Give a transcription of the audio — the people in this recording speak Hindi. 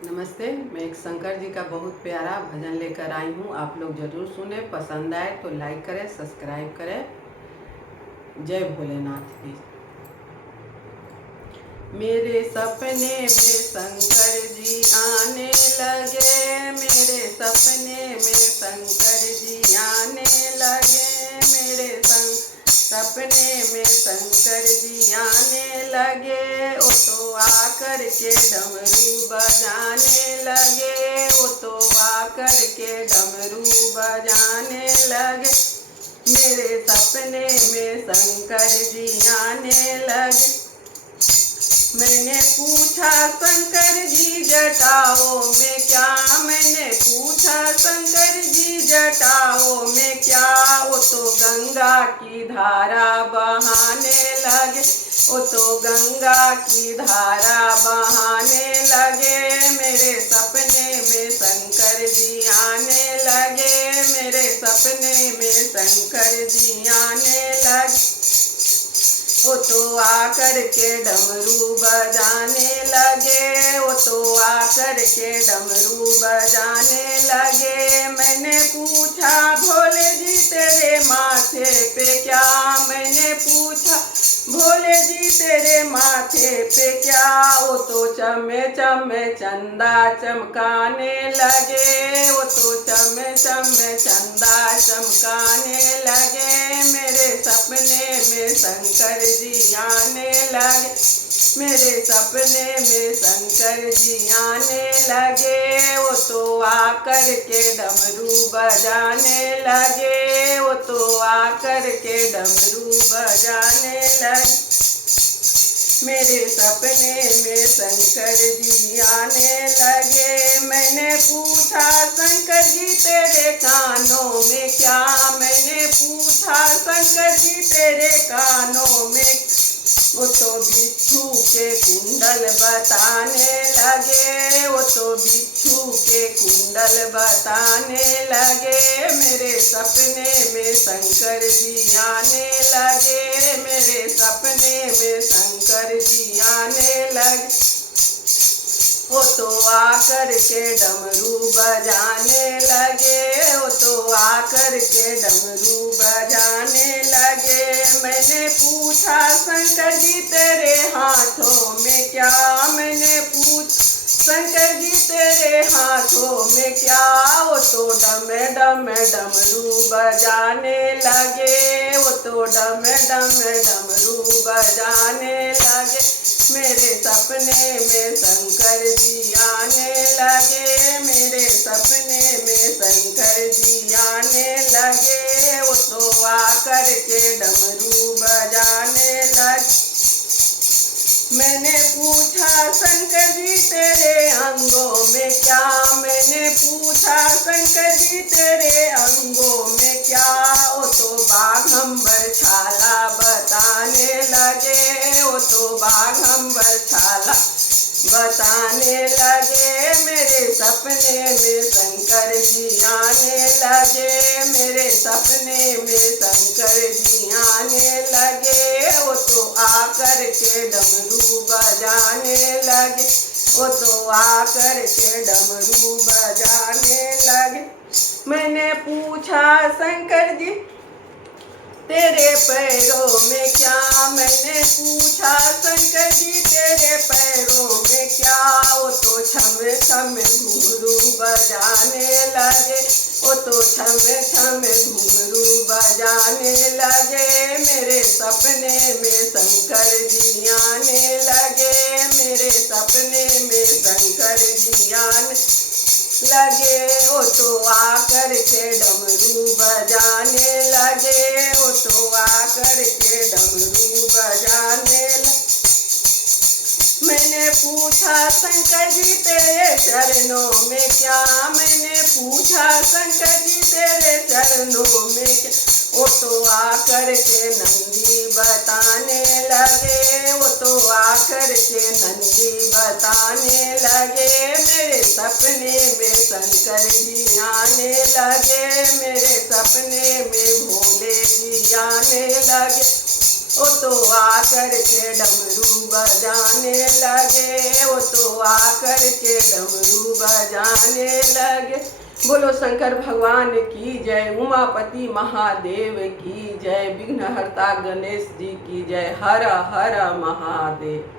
नमस्ते। मैं एक शंकर जी का बहुत प्यारा भजन लेकर आई हूँ। आप लोग ज़रूर सुने। पसंद आए तो लाइक करें, सब्सक्राइब करें। जय भोलेनाथ की। मेरे सपने में शंकर जी आने लगे, मेरे सपने में शंकर जी आने लगे, मेरे सपने में शंकर जी आने लगे। ओ तो आकर के डमरू बजाने लगे, ओ तो आकर के डमरू बजाने लगे। मेरे सपने में शंकर जी आने लगे। मैंने पूछा शंकर जी जटाओं में क्या, मैंने पूछा शंकर जी जटाओं में क्या। वो तो गंगा की धारा बहाने लगे, वो तो गंगा की धारा बहाने लगे। मेरे सपने में शंकर जी आने लगे, मेरे सपने में शंकर जी आने लगे। वो तो आकर के डमरू बजाने लगे, वो तो आकर के डमरू बजाने लगे। मैंने पूछा भोले जी तेरे माथे पे क्या, मैंने पूछा भोले जी तेरे माथे पे क्या। वो तो चमे चमे चंदा चमकाने लगे, वो तो चमे चमे चंदा चमकाने लगे। मेरे सपने में शंकर जी आने लगे, मेरे सपने में शंकर जी आने लगे। वो तो आकर के डमरू बजाने लगे, वो तो आकर के डमरू बजाने लगे। मेरे सपने में शंकर जी आने लगे। मैंने पूछा शंकर जी तेरे कानों में क्या, मैंने पूछा शंकर जी तेरे कानों में। वो तो बिच्छू के कुंडल बताने लगे, वो तो बिच्छू के कुंडल बताने लगे। मेरे सपने में शंकर जी आने लगे, मेरे सपने में शंकर जी आने लगे। वो तो आकर के डमरू बजाने लगे, वो तो आकर के डमरू बजाने लगे। मैंने पूछा शंकर जी तेरे हाथों में क्या, मैंने पूछा शंकर जी तेरे हाथों में क्या। वो तो डमे डमे डमरू बजाने लगे, वो तो डमे डमे डमरू बजाने लगे। मेरे सपने में शंकर जी आने लगे, मेरे सपने में शंकर जी आने लगे। वो तो आकर के डमरू बजाने लगे। मैंने पूछा शंकर जी तेरे अंगों में क्या, मैंने पूछा शंकर जी तेरे अंगों में क्या। वो तो बाघंबर छाला बताने लगे, वो तो बाघंबर छाला बताने लगे। मेरे सपने में शंकर जी आने लगे, मेरे सपने में शंकर जी आने लगे। वो तो आकर के डमरू बजाने लगे, वो तो आकर के डमरू बजाने लगे। मैंने पूछा शंकर जी तेरे पैरों में क्या, मैंने पूछा शंकर जी तेरे पैरों में क्या। वो तो छमे छमे घुंघरू बजाने लगे, वो तो छमे छमे घुंघरू बजाने लगे। मेरे सपने में शंकर जी आने लगे, मेरे सपने में शंकर जी आने लगे। वो तो आकर के डमरू बजाने लगे, वो तो आकर के डमरू बजाने लगे। मैंने पूछा शंकर जी तेरे चरणों में क्या, मैंने पूछा शंकर जी तेरे चरणों में क्या। वो तो आकर के नंदी बताने लगे, वो तो आकर के नंदी बताने लगे। मेरे सपने में शंकर जी आने लगे, मेरे सपने में भोले जी आने लगे। वो तो आकर के डमरू बजाने लगे, वो तो आकर के डमरू बजाने लगे। बोलो शंकर भगवान की जय, उमापति महादेव की जय, विघ्नहर्ता गणेश जी की जय। हर हर महादेव।